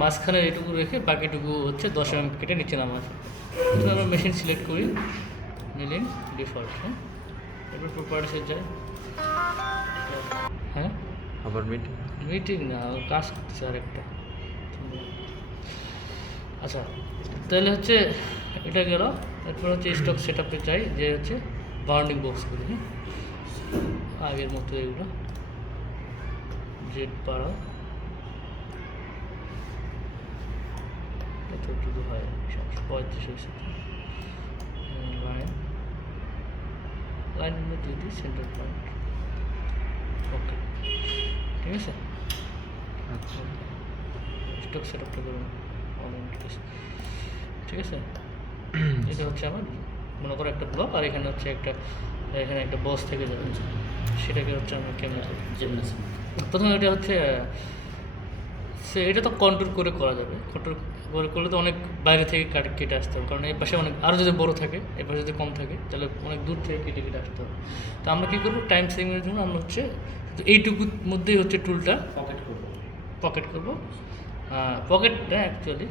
মাঝখানে এটুকু রেখে বাকিটুকু হচ্ছে 10 mm কেটে নিচে নামা আছে। প্রথমে আমরা মেশিন সিলেক্ট করি, নিলেন ডিফল্ট, হ্যাঁ, এরপর প্রপার্টিসে যাই, হ্যাঁ আবার মিটিং মিটিং না, ও কাজ করতেছে আরেকটা। আচ্ছা, তাহলে হচ্ছে এটা গেল। এরপর হচ্ছে স্টক সেট আপে চাই, যে হচ্ছে বাউন্ডিং বক্স করি, হ্যাঁ, আগের মতো এগুলো জেড বাড়াও, এতটুকু হয় 35 হয়েছে। লাইন লাইন দিয়ে দিই সেন্টার পয়েন্ট, ওকে, ঠিক আছে। আচ্ছা স্টক সেট আপটা করুন, ঠিক আছে। এটা হচ্ছে আমার মনে করো একটা ব্লক, আর এখানে হচ্ছে এখানে একটা বস থেকে যাবে, সেটাকে হচ্ছে আমরা কেমন প্রথমে এটা হচ্ছে এটা তো কন্ট্রোল করে করা যাবে। কন্ট্রোল করে করলে তো অনেক বাইরে থেকে কেটে আসতে হবে, কারণ এই পাশে অনেক আরও যদি বড় থাকে, এই পাশে যদি কম থাকে, তাহলে অনেক দূর থেকে কেটে কেটে আসতে হবে। তো আমরা কী করবো, টাইম সেভিংয়ের জন্য আমরা হচ্ছে এইটুকুর মধ্যেই হচ্ছে টুলটা পকেট করবো। পকেটটা অ্যাকচুয়ালি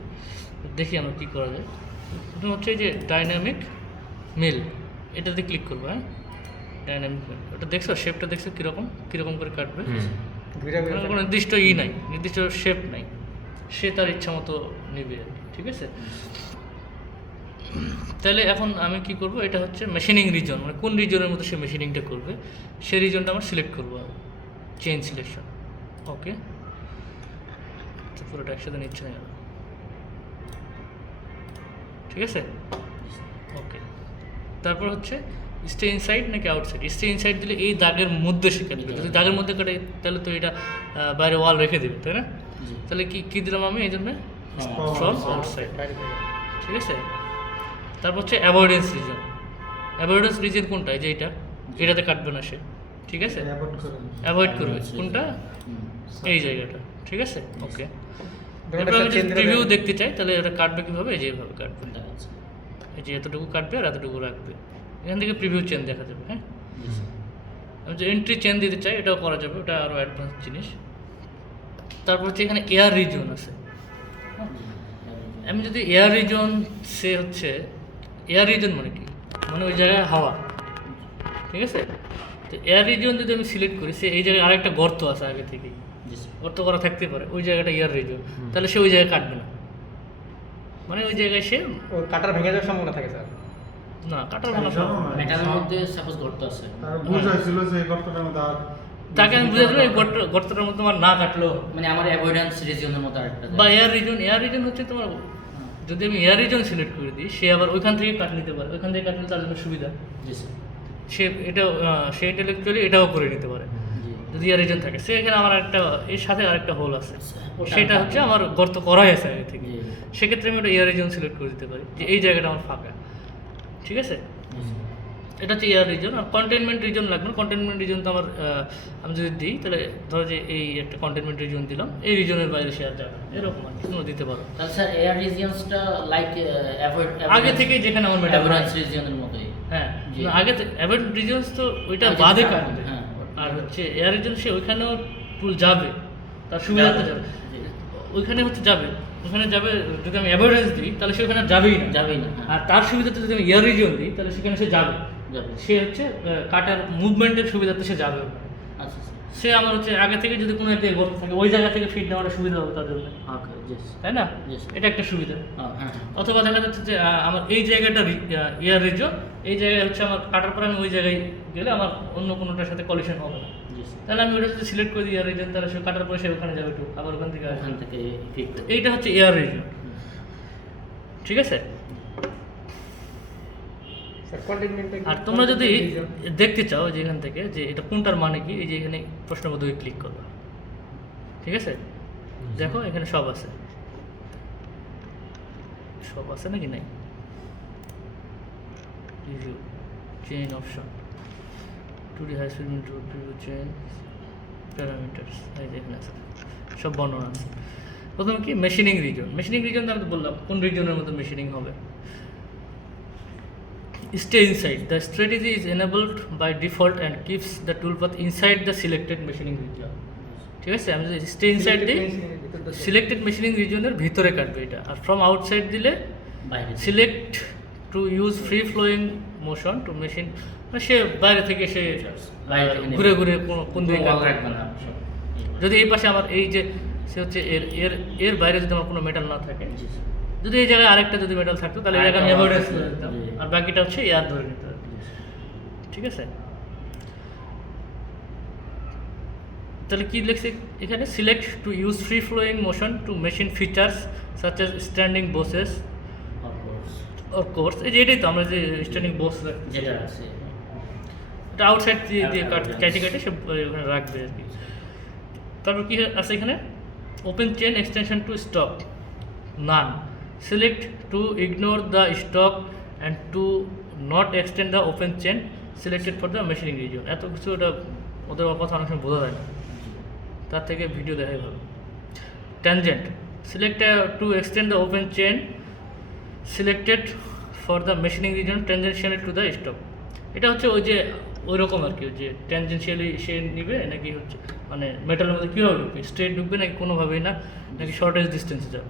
দেখি আমরা কী করা যায়। প্রথম হচ্ছে এই যে ডাইনামিক মিল, এটাতে ক্লিক করবো, হ্যাঁ, ডাইনামিক মিল, ওটা দেখছো শেপটা, দেখছো কীরকম করে কাটবে। কোনো নির্দিষ্ট নাই, নির্দিষ্ট শেপ নাই, সে তার ইচ্ছা মতো নেবে, ঠিক আছে। তাহলে এখন আমি কি করব, এটা হচ্ছে মেশিনিং রিজন, মানে কোন রিজনের মধ্যে সে মেশিনিংটা করবে, সেই রিজনটা আমরা সিলেক্ট করবো, চেঞ্জ সিলেকশন, ওকে। তো পুরোটা একসাথে নিচ্ছে না, ঠিক আছে, ওকে। তারপর হচ্ছে স্টে ইনসাইড নাকি আউটসাইড। স্টে ইনসাইড দিলে এই দাগের মধ্যে সে কাটবে, যদি দাগের মধ্যে কাটে তাহলে তো এটা বাইরে ওয়াল রেখে দেবে, তাই না। তাহলে কী দিলাম আমি এই জন্য, ফ্রম আউটসাইড, ঠিক আছে। তারপর হচ্ছে অ্যাভয়েডেন্স রিজন। অ্যাভয়েডেন্স রিজন কোনটা, এই যে এটাতে কাটবে না সে, ঠিক আছে, অ্যাভয়েড করবে কোনটা, এই জায়গাটা, ঠিক আছে, ওকে। এরপর আমি যদি প্রিভিউ দেখতে চাই, তাহলে এটা কাটবে কীভাবে, এই যে এইভাবে কাটবে, এই যে এতটুকু কাটবে আর এতটুকু রাখবে, এখান থেকে প্রিভিউ চেন দেখা যাবে, হ্যাঁ। আমি যে এন্ট্রি চেন দিতে চাই, এটাও করা যাবে, ওটা আরও অ্যাডভান্স জিনিস। তারপর হচ্ছে এখানে এয়ার রিজন আছে, আমি যদি এয়ার রিজন, সে হচ্ছে এয়ার রিজন মানে কি, মানে ওই জায়গায় হাওয়া, ঠিক আছে। তো এয়ার রিজন যদি আমি সিলেক্ট করি, সে এই জায়গায় আরেকটা গর্ত আছে আগে থেকেই, গর্ত করা থাকতে পারে, ওই জায়গাটা এয়ার রিজন, তাহলে সে ওই জায়গায় কাটবে না, মানে ওই জায়গায় সে কাটার ভেঙে যাওয়ার সম্ভাবনা থাকে স্যার। না, কাটার ভালো মেটালের মধ্যে সাপোজ গর্ত আছে, বুঝাইছিল যে এই গর্তটার মধ্যে আর তাকে আমি বুঝাইছিলাম এই গর্তটার মধ্যে আমার না কাটলো, মানে আমার অ্যাভয়েডেন্স রিজিয়নের মতো আরেকটা বা এয়ার রিজন হচ্ছে তোমার, যদি আমি এয়ার রিজন সিলেক্ট করে দিই, সে আবার ওইখান থেকে কাট নিতে পারে, ওইখান থেকে কাটলে তার জন্য সুবিধা, সে এটাও সে ইন্টেলেকচুয়ালি এটাও করে নিতে পারে যদি এয়ার রিজন থাকে। সে এখানে আমার একটা এর সাথে আরেকটা হোল আছে, সেটা হচ্ছে আমার গর্ত করাই আছে আগে থেকে, সেক্ষেত্রে আমি ওটা এয়ার রিজন সিলেক্ট করে দিতে পারি, যে এই জায়গাটা আমার ফাঁকা, ঠিক আছে। এটা হচ্ছে এয়ার রিজন। আর কন্টেনমেন্ট রিজন লাগবে না, কন্টেনমেন্ট রিজন তো আমার আমি যদি দিই, তাহলে ধরো যে এই একটা কন্টেনমেন্ট রিজন দিলাম, এই রিজনের বাইরে শেয়ার যাবে, এরকম আর কি দিতে পারো। তাহলে স্যার এয়ার রিজিয়নসটা লাইক আগে থেকে যেখানে আমার অ্যাভয়েডেন্স রিজিয়নের মতোই, হ্যাঁ, আগে অ্যাভয়েড রিজনস তো ওইটা বাদে কাটবে, আর হচ্ছে এয়ার রিজন সে ওইখানেও টুল যাবে, তার সুবিধাতে যাবে, ওইখানে হচ্ছে যাবে, ওখানে যাবে। যদি আমি অ্যাভয়েডেন্স দিই, তাহলে সে ওখানে যাবেই না, আর তার সুবিধাতে যদি আমি এয়ার রিজন দিই, তাহলে সেখানে সে যাবে, সে হচ্ছে কাটার মুভমেন্টের সুবিধাতে সে যাবে। আচ্ছা, সে আমার হচ্ছে আগে থেকে যদি কোনো একটা গর্ত থাকে, ওই জায়গা থেকে ফিট নেওয়ার সুবিধা হবে তার জন্য, তাই না, এটা একটা সুবিধা। অথবা দেখা যাচ্ছে যে আমার এই জায়গাটা এয়ার রিজন, এই জায়গায় হচ্ছে আমার কাটার পর আমি ওই জায়গায় গেলে আমার অন্য কোনোটার সাথে কলিশন হবে না, তাহলে আমি ওটা যদি সিলেক্ট করে দিই এয়ার রিজন, তাহলে সে কাটার পরে সে ওখানে যাবে, একটু আবার ওখান থেকে এইটা হচ্ছে এয়ার রিজন, ঠিক আছে। আর তোমরা যদি দেখতে চাও যে এখান থেকে যে এটা কোনটার মানে কি, এই যে এখানে প্রশ্নবোধকে ক্লিক করবে, ঠিক আছে, দেখো এখানে সব আছে নাকি নাই, review chain option, 2D high speed review chain parameters, এই যে এখানে আছে সব বর্ণনা আছে। প্রথমে কি মেশিনিং রিজন আমি তো বললাম কোন রিজনের মধ্যে মেশিনিং হবে। Stay inside. The strategy is enabled by default and keeps the toolpath inside the selected machining region. ঠিক আছে, আমি যদি স্টে ইনসাইড দিই সিলেক্টেড মেশিনিং রিজনের ভিতরে কাটবে এটা, আর ফ্রম আউটসাইড দিলে বাইরে select to use free flowing motion to machine, মানে সে বাইরে থেকে সে বাইরে থেকে নেবে। ঘুরে ঘুরে কোন দিকে ওয়াল কাটবে। রাখবে না সব। যদি এই পাশে আমার এই যে সে হচ্ছে এর এর এর বাইরে যদি আমার কোনো মেটাল না থাকে, জি, স্যার। যদি এই জায়গায় আরেকটা যদি মেটাল থাকতো তাহলে এটাকে আমি আরেকটা অ্যাভয়েডেন্স জি। করে দিতাম, আর বাকিটা হচ্ছে এয়ার ধরে নিতে হবে। ঠিক আছে, তাহলে কি লিখছে এখানে, select to use free flowing motion to machine features such as standing bosses Of course, or course, এই যে এটাই তো আমরা যে স্ট্যান্ডিং বোস যেটা আছে এটা আউটসাইড দিয়ে দিয়ে Outside, কেটে কেটে সে ওখানে রাখবে আর কি। তারপর কি আছে এখানে, open chain extension to stock none, select to ignore the stock and to not extend the open chain selected for the machining region. এত কিছু ওটা ওদের কথা অনেক সময় বোঝা যায় না, তার থেকে ভিডিও দেখাই ভালো। Tangent, select to extend the open chain selected for the machining region tangentially to the stock. এটা হচ্ছে ওই যে ওই রকম আর কি, ওই যে ট্যানজেনশিয়ালি সে নিবে নাকি হচ্ছে মানে মেটালের মধ্যে কীভাবে ঢুকবে, স্ট্রেট ঢুকবে নাকি কোনোভাবেই না, নাকি শর্টেজ ডিস্টেন্সে যাবে।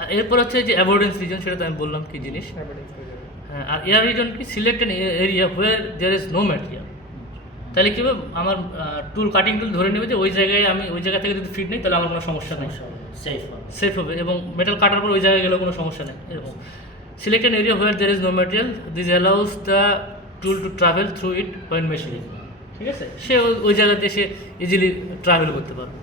আর এরপর হচ্ছে যে অ্যাভয়েডেন্স রিজন, সেটা তো আমি বললাম কী জিনিস। হ্যাঁ, আর এয়ার রিজন কি, select an area where there is no material. তাহলে কী হবে, আমার টুল কাটিং টুল ধরে নেবে যে ওই জায়গায় আমি ওই জায়গা থেকে যদি ফিট নেই তাহলে আমার কোনো সমস্যা নেই, সেফ হবে। সেফ হবে, এবং মেটাল কাটার পর ওই জায়গায় গেলেও কোনো সমস্যা নেই এরকম। Select an area where there is no material, this allows the tool to travel through it when machining. ঠিক আছে, সে ওই জায়গাতে সে ইজিলি ট্রাভেল করতে পারবে।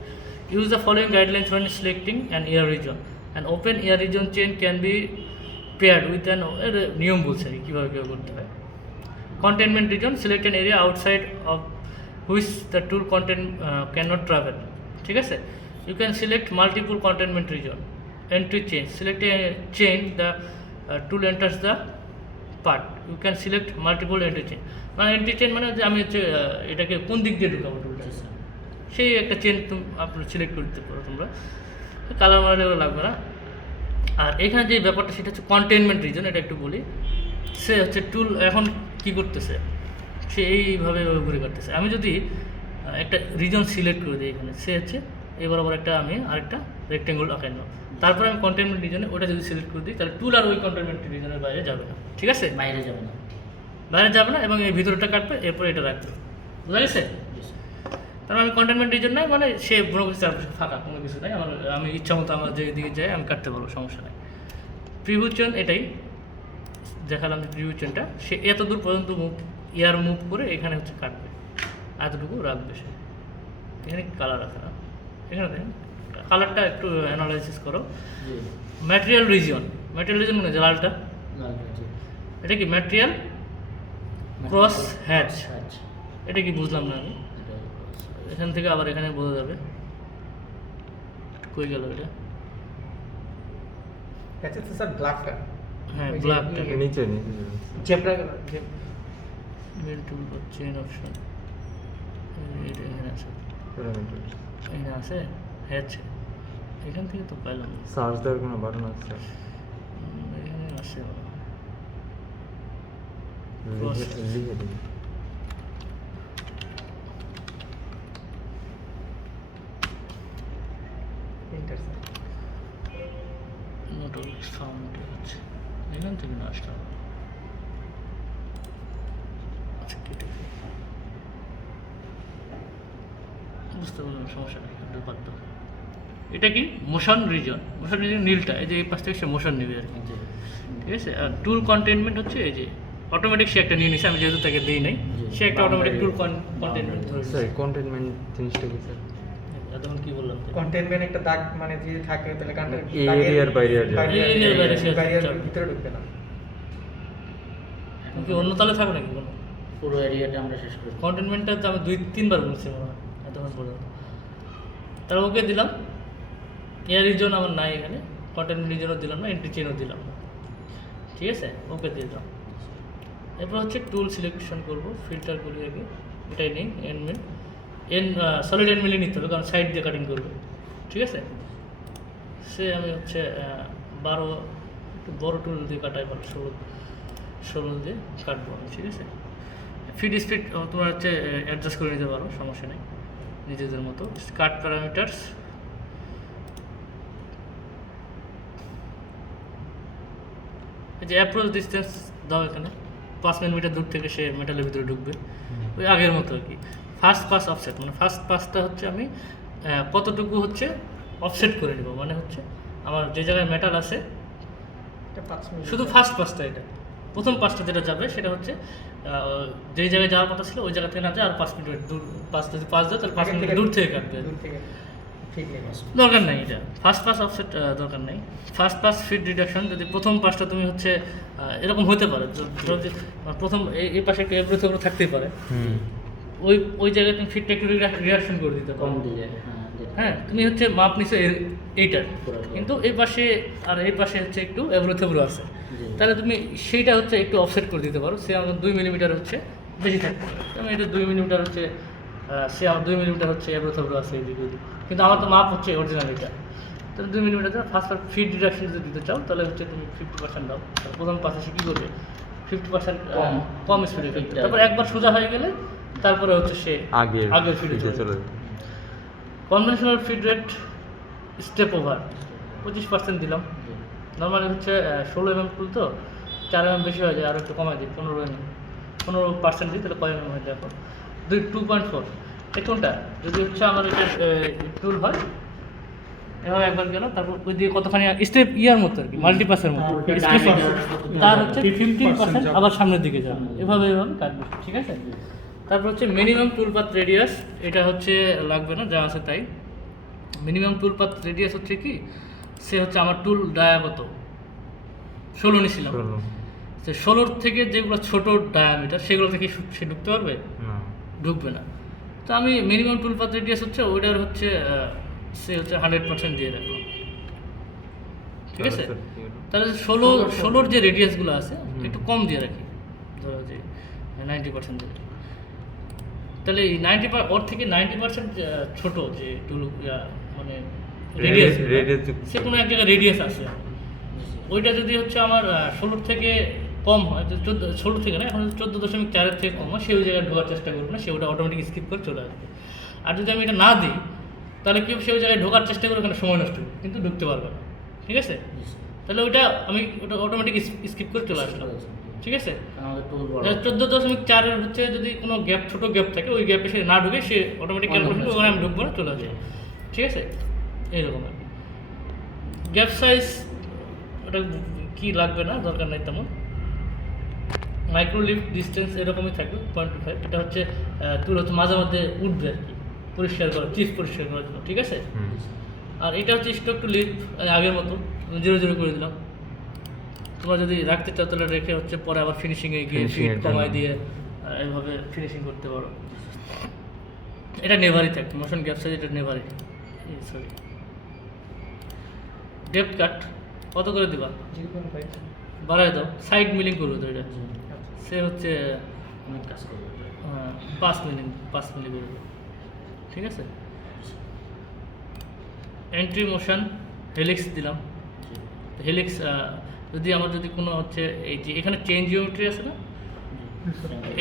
Use the following guidelines when selecting an air region, an open air region chain can be paired with an, নিয়ম বলছে আর কি কীভাবে কীভাবে করতে হয়। Containment region, select an area outside of which the tool content can not travel. ঠিক আছে, you can select multiple containment region. Entry chain, select a chain the tool enters the part, you can select multiple entry chain. মানে entry chain মানে যে আমি হচ্ছে এটাকে কোন দিক দিয়ে ঢুকাবো টুলটা, সেই একটা চেন তুমি আপনি সিলেক্ট করতে পারো তোমরা, কালার মারলে ওগুলো লাগবে না। আর এখানে যে ব্যাপারটা সেটা হচ্ছে কন্টেনমেন্ট রিজন, এটা একটু বলি। সে হচ্ছে টুল এখন কি করতেছে, সে এইভাবে ঘুরে কাটতেছে। আমি যদি একটা রিজন সিলেক্ট করে দিই এখানে, সে হচ্ছে এই বরাবর একটা আমি আরেকটা রেক্টেঙ্গল আঁকাই নেব, তারপরে আমি কন্টেনমেন্ট রিজনে ওটা যদি সিলেক্ট করে দিই তাহলে টুল আর ওই কন্টেনমেন্ট রিজনের বাইরে যাবে না। ঠিক আছে, বাইরে যাবে না। বাইরে যাবে না, এবং এই ভিতরটা কাটবে, এরপর এটা রাখবে। বুঝা গেছে? তারপর আমি কন্টেনমেন্ট রিজন নাই, মানে সে কোনো কিছু চারপাশে ফাঁকা, কোনো কিছু নাই, আমি ইচ্ছা মতো আমার যেদিকে যাই আমি কাটতে পারবো, সমস্যা নেই। প্রিভিউ চেন এটাই দেখালাম, যে প্রিভিউ চেনটা সে এত দূর পর্যন্ত এয়ার মুভ করে এখানে হচ্ছে কাটবে, এতটুকু রাখবে সে। এখানে কালার আছে না, এখানে দেখেন কালারটা একটু অ্যানালাইসিস করো। জি, ম্যাটেরিয়াল রিজন, ম্যাটেরিয়াল রিজন মানে যে লালটা, জি। এটা কি ম্যাটেরিয়াল ক্রস হ্যাচ, আচ্ছা, এটা কি বুঝলাম না আমি। এটা cross। এখান থেকে আবার এখানে বোঝা যাবে, কই গেল এটা, হচ্ছে স্যার ব্ল্যাকটা, হ্যাঁ ওই যে ব্ল্যাকটা, নিচে নিচে জেব্রা মেল টুল বা চেন অপশন, এটা এখানে আছে, এখানে আছে হ্যাচ, এখান থেকে তো পাইলাম না। সার্চ দেওয়ার কোনো বাটন আছে? এখানে আছে লিখে দিন। Inter sir. মোটর সাউন্ড আছে, এখান থেকে না আসলাম। আচ্ছা কেটে ফেলি। বুঝতে পারলাম, সমস্যা নেই, এটা বাদ দাও। এটা কি মোশন রিজন, মোশন রিজন নীলটা, এই যে এই পাশ থেকে সে মোশন নেবে আর কি। জি, ঠিক আছে, আর টুল কন্টেনমেন্ট হচ্ছে এই যে অটোমেটিক সে একটা নিয়ে নিছে, আমি যেহেতু তাকে দিই নাই, সে একটা অটোমেটিক টুল কন্টেনমেন্ট ধরে স্যার কন্টেনমেন্ট জিনিসটা কি স্যার? এতক্ষণ কি বললাম তো? কন্টেনমেন্ট একটা দাগ মানে যদি থাকে তাহলে এই এরিয়ার বাইরে আর যাবে। এই এরিয়ার বাইরে সে বাইরের যাবে। ভিতরে ঢুকবে না। কি অন্য তালে থাকবে নাকি কোনো পুরো এরিয়াটা আমরা শেষ করি। কন্টেনমেন্টটা তো আমি 2-3 বার বলছি মনে হয় এতক্ষণ পর্যন্ত। তার ওকে দিলাম, এয়ার রিজন আমার নাই এখানে, কন্টেনমেন্ট রিজনও দিলাম না, এন্ট্রি চেনও দিলাম না। ঠিক আছে, ওকে দিয়ে দিলাম। এরপর হচ্ছে টুল সিলেকশন করবো, ফিল্টার করি আগে, এটাই নেই এন মিল, সলিড এন মিলে নিতে হবে কারণ সাইড দিয়ে কাটিং করবে। ঠিক আছে, সে আমি হচ্ছে 12 একটু বড়ো টুল দিয়ে কাটাই ভালো, 16 দিয়ে কাটবো আমি। ঠিক আছে, ফিড স্পিড তোমরা হচ্ছে অ্যাডজাস্ট করে নিতে পারো, সমস্যা নেই। নিজেদের মতো। কাট প্যারামিটার্স, এই যে অ্যাপ্রোচ ডিস্টেন্স দাও এখানে 5 মিলিমিটার দূর থেকে সে মেটালের ভিতরে ঢুকবে, ওই আগের মতো আর কি। ফার্স্ট পাস অফসেট, মানে ফার্স্ট পাসটা হচ্ছে আমি কতটুকু হচ্ছে অফসেট করে নেব, মানে হচ্ছে আমার যে জায়গায় মেটাল আছে এটা 5 মিনিট শুধু ফার্স্ট পাসটা, এটা প্রথম পাসটা যেটা যাবে সেটা হচ্ছে যেই জায়গায় যাওয়ার কথা ছিল ওই জায়গা থেকে না যায় আর 5 মিনিট দূর, পাস যদি পাস যায় তাহলে 5 মিনিট দূর থেকে কাটবে। দূর থেকে ঠিক নেই দরকার নেই এটা, ফার্স্ট পাস অফসেট দরকার নেই। ফার্স্ট পাস ফিড রিডাকশন, যদি প্রথম পাসটা তুমি হচ্ছে এরকম হতে পারে, ধরো যে প্রথম এই পাশে একটু এব্রো থেব্রো থাকতেই পারে, ওই জায়গায় তুমি ফিডটা একটু রিডাকশন করে দিতে কম পারো। দিলে হ্যাঁ, তুমি হচ্ছে মাপ নিছো এইটার, পুরো। কিন্তু এই পাশে আর এই পাশে হচ্ছে একটু এব্রো থেব্রো আছে, জি। তাহলে তুমি সেইটা হচ্ছে একটু অফসেট করে দিতে পারো। সে আমার 2 মিলিমিটার হচ্ছে বেশি থাকতে পারে, আমি এটা 2 মিলিমিটার হচ্ছে সে আমার 2 মিলিমিটার হচ্ছে এব্রো থেব্রো আছে এদিকে ওদিকে, কিন্তু আমার তো মাপ হচ্ছে অরিজিনাল এটা, তাহলে 2 মিলিমিটার ফার্স্ট ফিড রিডাকশন যদি দিতে চাও তাহলে হচ্ছে তুমি 50% দাও। প্রথম পাশে সে কী করবে 50% কম স্পিডে ফিড, তারপর একবার সোজা হয়ে গেলে তারপরে হচ্ছে সে আগের ফিডে চলে যাবে। Conventional feed rate step over 25% দিলাম। নর্মালি হচ্ছে 16 mm টুল তো 4 mm বেশি হয়ে যায়, আরও একটু কমাই দিই 15% দিই, তাহলে কয় mm হয়ে যায় এখন 2.4। এই কোনটা যদি হচ্ছে আমার এটা টুল হয় এভাবে একবার গেল, তারপর ওই দিয়ে কতখানি স্টেপ ইয়ার মতো আর কি, মাল্টিপাসের মতো স্টেপ তার হচ্ছে 15% আবার সামনের দিকে যাবে, এভাবে কাটবে, ঠিক আছে। তারপর হচ্ছে মিনিমাম টুল পাথ রেডিয়াস, এটা হচ্ছে লাগবে না, যা আছে তাই। মিনিমাম টুল পাথ রেডিয়াস হচ্ছে কি, সে হচ্ছে আমার টুল ডায়া কত 16 নিছিলাম, সে 16 থেকে যেগুলো ছোট ডায়ামিটার সেগুলো থেকে সে ঢুকতে পারবে, ঢুকবে না। তো আমি মিনিমাম টুল পাথ রেডিয়াস হচ্ছে ওইটার হচ্ছে সে হচ্ছে 100% দিয়ে রাখলাম, ঠিক আছে। তাহলে 16 যে রেডিয়াসগুলো আছে একটু কম দিয়ে রাখি, ধরো যে 90% দিয়ে রাখি, তাহলে এই 90 ওর থেকে 90% ছোট যে টুল মানে রেডিয়াস, সে কোনো এক জায়গায় রেডিয়াস আছে, ওইটা যদি হচ্ছে আমার 16 থেকে কম হয়, 16 থেকে না, এখন 14.4 থেকে কম হয়, সে ওই জায়গায় ঢোকার চেষ্টা করবে না, সে ওটা অটোমেটিক স্কিপ করে চলে আসবে। আর যদি আমি এটা না দিই তাহলে কি সে ওই জায়গায় ঢোকার চেষ্টা করবে, ওখানে সময় নষ্ট হবে, কিন্তু ঢুকতে পারবে না, ঠিক আছে। তাহলে ওইটা আমি ওটা অটোমেটিক স্কিপ করে চলে আসলাম, ঠিক আছে। আমাদের টুল বড় 14.4 হচ্ছে যদি কোনো গ্যাপ, ছোট গ্যাপ থাকে, ওই গ্যাপে সে না ঢুকে সে অটোমেটিক ক্যালকুলেশন ওখানে আমি ঢুকবো না, চলে আসবে, ঠিক আছে। এইরকম আর কি। গ্যাপ সাইজ ওটা কি লাগবে না, দরকার নেই তেমন। মাইক্রো লিফট ডিস্টেন্স এরকমই থাকবে 0.25, এটা হচ্ছে টুল হচ্ছে মাঝে মধ্যে উঠবে আর কি, পরিষ্কার করা, চিজ পরিষ্কার করার জন্য, ঠিক আছে। আর এটা হচ্ছে স্টক টু লিভ আগের মতো 0 করে দিলাম। তোমরা যদি রাখতে চাও তাহলে রেখে হচ্ছে পরে আবার ফিনিশিংয়ে গিয়ে ফিট কমায় দিয়ে এইভাবে ফিনিশিং করতে পারো। এটা নেভারই থাকে, মোশন গ্যাপ সাইজ এটা নেভারই, সরি। ডেপথ কাট কত করে দিবা, 0.5 বাড়ায় দাও, সাইড মিলিং করবে তো এটা, সে হচ্ছে অনেক কাজ করবে। 5 মিলি করবে, ঠিক আছে। এন্ট্রি মোশন হেলিক্স দিলাম, হেলিক্স যদি আমার যদি কোনো হচ্ছে এই যে এখানে চেঞ্জ জিওমেট্রি আছে না,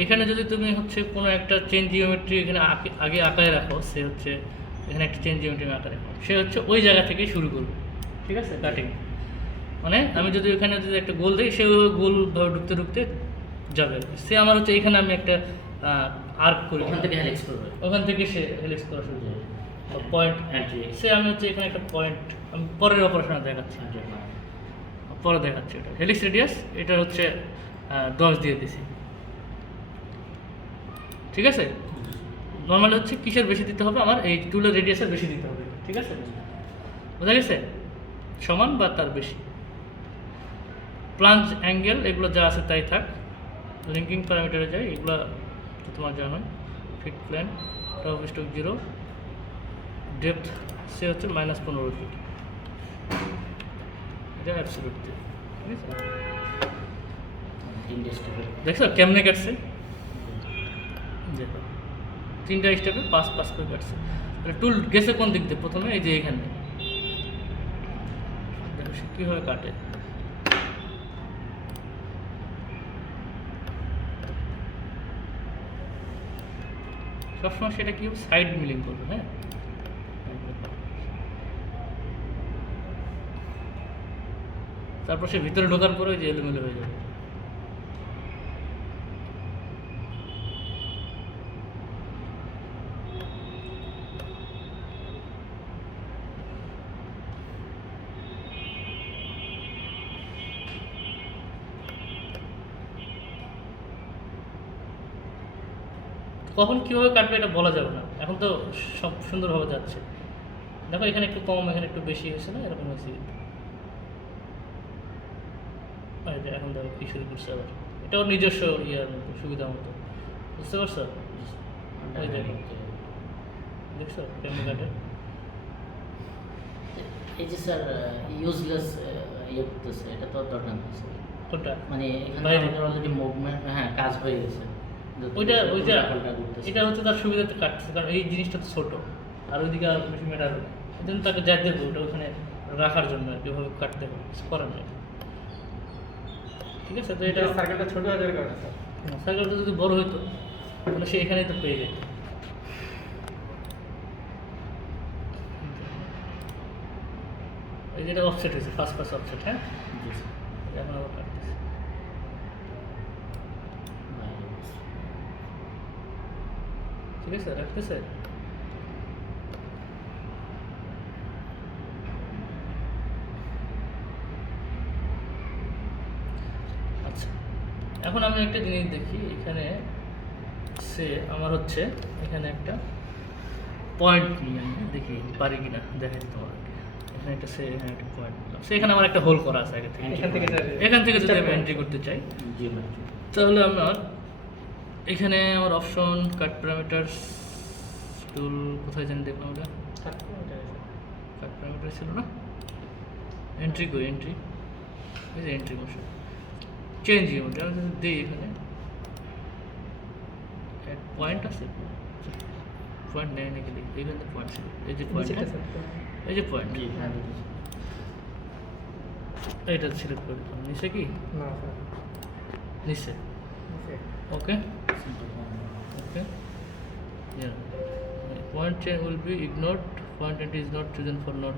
এখানে যদি তুমি হচ্ছে কোনো একটা চেঞ্জ জিওমেট্রি এখানে আগে আঁকায় রাখো, সে হচ্ছে এখানে একটা চেঞ্জ জিওমেট্রি আঁকা রাখো, সে হচ্ছে ওই জায়গা থেকেই শুরু করবে, ঠিক আছে। কাটিং মানে আমি যদি ওখানে যদি একটা গোল দিই, সে গোলভাবে ঢুকতে ঢুকতে যাবে, সে আমার হচ্ছে এখানে আমি একটা আর্ক করি, ওখান থেকে হেলিক্স করবে। ওখান থেকে সে হেলিক্স করা শুরু করবে, পয়েন্ট এন্ট্রি সে আমি হচ্ছে এখানে একটা পয়েন্ট আমি পরের অপারেশনে দেখাচ্ছি, পরে দেখাচ্ছি। এটা হেলিক্স রেডিয়াস, এটা হচ্ছে 10 দিয়ে দিছি, ঠিক আছে। নর্মালি হচ্ছে কিসের বেশি দিতে হবে, আমার এই টুলের রেডিয়াসের বেশি দিতে হবে, ঠিক আছে, বোঝা গেছে, সমান বা তার বেশি। প্লাঞ্জ অ্যাঙ্গেল এগুলো যা আছে তাই থাক। লিঙ্কিং প্যারামিটারে যাই, এগুলো তো তোমার জানোই। Fit plan, top stock 0, depth সে হচ্ছে -15 ফিট, এটা অ্যাবসলিউট, ঠিক আছে। দেখছো কেমনে কাটছে, দেখো 3টা স্টেপে 5 করে কাটছে। টুল গেছে কোন দিক দিয়ে, প্রথমে এই যে এখানে দেখো সে কীভাবে কাটে, সবসময় সেটা কি সাইড মিলিং করবে, হ্যাঁ। তারপর সে ভিতরে ঢোকার পরে ওই যে এলোমেলো হয়ে যাবে। কখন কীভাবে কাটবে এটা বলা যাবে না, এখন তো সব সুন্দরভাবে যাচ্ছে। দেখো এখানে একটু কম, এখানে একটু বেশি হয়েছে না, এরকম হয়েছে। এই যে এখন দেখো কি শুরু করছে আবার, এটাও নিজস্ব ইয়ার মতো, সুবিধা মতো, বুঝতে পারছো? ওই দেখো, দেখছো কেমন কাটে। এই যে স্যার ইউজলেস ইয়ে করতেছে, এটা তো দরকার নেই স্যার। কোনটা? মানে এখানে বাইরে? আমাদের অলরেডি মুভমেন্ট, হ্যাঁ, কাজ হয়ে গেছে। ওইটা উল্টাপাল্টা করতেছে। এটা হচ্ছে তার সুবিধাতে কাটছে, কারণ এই জিনিসটা তো ছোটো, আর ওইদিকে আর বেশি ম্যাটার হবে। এই জন্য তাকে যাই দেবো ওটা ওখানে রাখার জন্য আর কি, ওভাবে কাটতে হবে, কিছু করার নেই। ঠিক আছে, তো এটা সার্কেলটা ছোট হাজার কারণে স্যার। সাইকেলটা যদি বড় হইতো তাহলে সে এখানেই তো পেয়ে যেত। এই যেটা অফসেট হয়েছে, ফার্স্ট পাস অফসেট, হ্যাঁ। জি স্যার। এখন আবার কাটতেছে। ঠিক আছে, রাখতেছে। আচ্ছা, এখন আমি একটা জিনিস দেখি এখানে, সে আমার হচ্ছে এখানে একটা পয়েন্ট নিয়ে আমি দেখি পারি কিনা, দেখাই তোমাকে। এখানে একটা সে, এখানে একটা পয়েন্ট নিলাম, সেখানে আমার একটা হোল করা আছে আগে থেকে। এখান থেকে যাবে। এখান থেকে যদি আমি এন্ট্রি করতে চাই জি ম্যাম। তাহলে আমার এখানে আমার অপশন কাট প্যারামিটারস টুল কোথায় জানি দেখলাম, ওটা কাট প্যারামিটার ছিল না, এন্ট্রি করি, এন্ট্রি, এই যে এন্ট্রি মোশন চেঞ্জ ইমোট, আমি যদি দিই এখানে পয়েন্ট আছে, পয়েন্ট নেই নাকি দেখি, এখানে পয়েন্ট ছিল, এই যে পয়েন্ট, এই যে পয়েন্ট, জি হ্যাঁ। এইটা সিলেক্ট করে দিলাম, নিচে কি না স্যার, নিচে, ওকে ওকে, point chain will be ignored, point entry is not chosen for not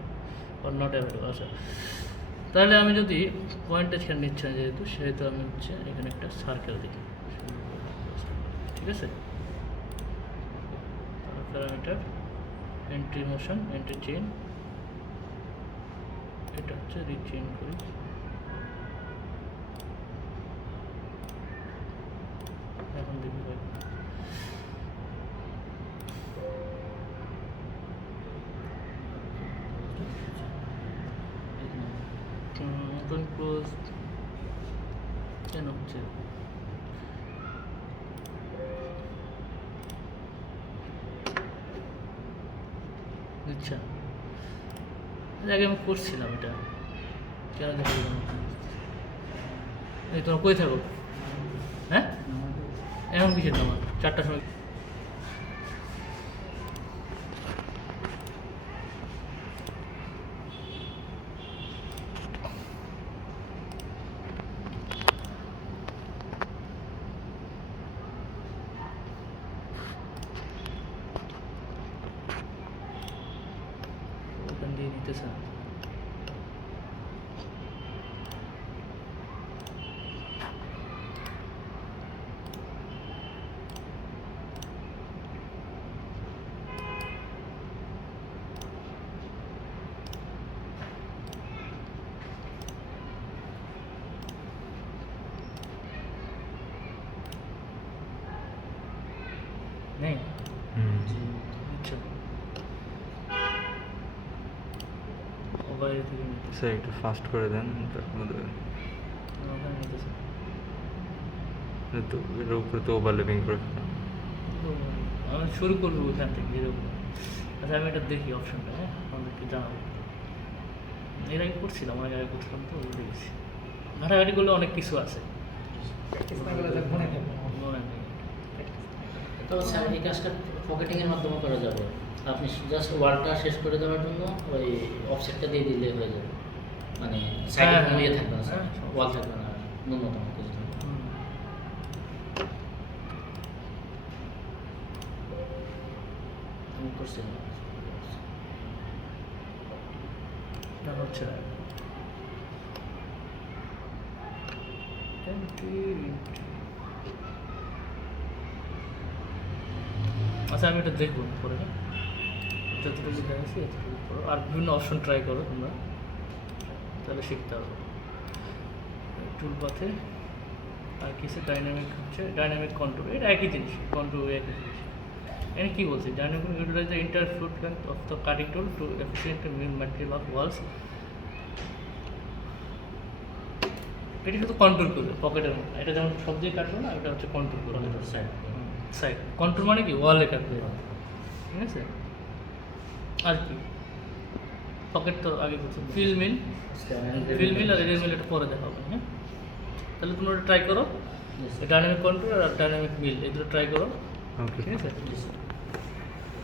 or not available। আচ্ছা, তাহলে আমি যদি পয়েন্টটা এখানে নিচ্ছি না যেহেতু, সেহেতু আমি হচ্ছে এখানে একটা সার্কেল দিই, ঠিক আছে। Parameter entry motion, entry chain, এটা হচ্ছে রিচেইন করি, এখন দেখি ভাই ওপেন ক্লোজ কেন হচ্ছে, আচ্ছা আগে আমি করছিলাম এটা, কেন দেখি এই তোমার কই থাকো, হ্যাঁ এখন কিসের নামার 4টার সময়, ওখান দিয়ে দিতেছে না। নেই আচ্ছা, ও বাইরে থেকে নিতেছে, স্যার একটু ফাস্ট করে দেন, ওখানে নিতেছে। তো এর উপরে তো ওভারল্যাপিং করে ফেললাম। আমি শুরু করবো ওইখান থেকে এরকম। আচ্ছা আমি এটা দেখি অপশনটা, হ্যাঁ আমাদেরকে জানাবো। এর আগে করছিলাম, অনেক আগে করছিলাম তো ভুলে গেছি। ঘাটাঘাটি করলে অনেক কিছু আছে, প্র্যাকটিস না করলে স্যার মনে থাকবে না। মনে নেই। তো স্যার এই কাজটা পকেটিংয়ের মাধ্যমে করা যাবে। আপনি জাস্ট ওয়ালটা শেষ করে দেওয়ার জন্য ওই অফসেটটা দিয়ে দিলে হয়ে যাবে, মানে সাইডে হ্যাঁ, কোনো ইয়ে থাকবে না স্যার, হ্যাঁ। ওয়াল থাকবে না, ন্যূনতম কিছু থাকবে। হুম। করছি না। না হচ্ছে না আচ্ছা আমি এটা দেখবো পরে, হ্যাঁ যতটুকু দেখেছি এতটুকু করো, আর বিভিন্ন অপশন ট্রাই করো তোমরা, তাহলে শিখতে হবে। টুল পাথে আর কিছু ডাইনামিক হচ্ছে ডাইনামিক কন্ট্রোল, এটা একই জিনিস, কন্ট্রোল একই জিনিস। এখানে কী বলছি, dynamic utilize the inter flute length of the cutting tool to efficient material of walls. এটা শুধু কন্ট্রোল করবে পকেটের মধ্যে, এটা যেমন সব দিয়ে কাটবে না, এটা হচ্ছে কন্ট্রোল করবে সাইড সাইড। কন্ট্রোল মানে কি ওয়ালে কাটবে, ঠিক আছে। আর কি পকেট তো আগে করছে, ফিল মিল আর এরিয়ার মিল এটা পরে দেখা হবে, হ্যাঁ। তাহলে তোমরা ওটা ট্রাই করো, ডাইনামিক কন্ট্রোল আর ডাইনামিক মিল এই দুটো ট্রাই করো, ওকে ঠিক আছে।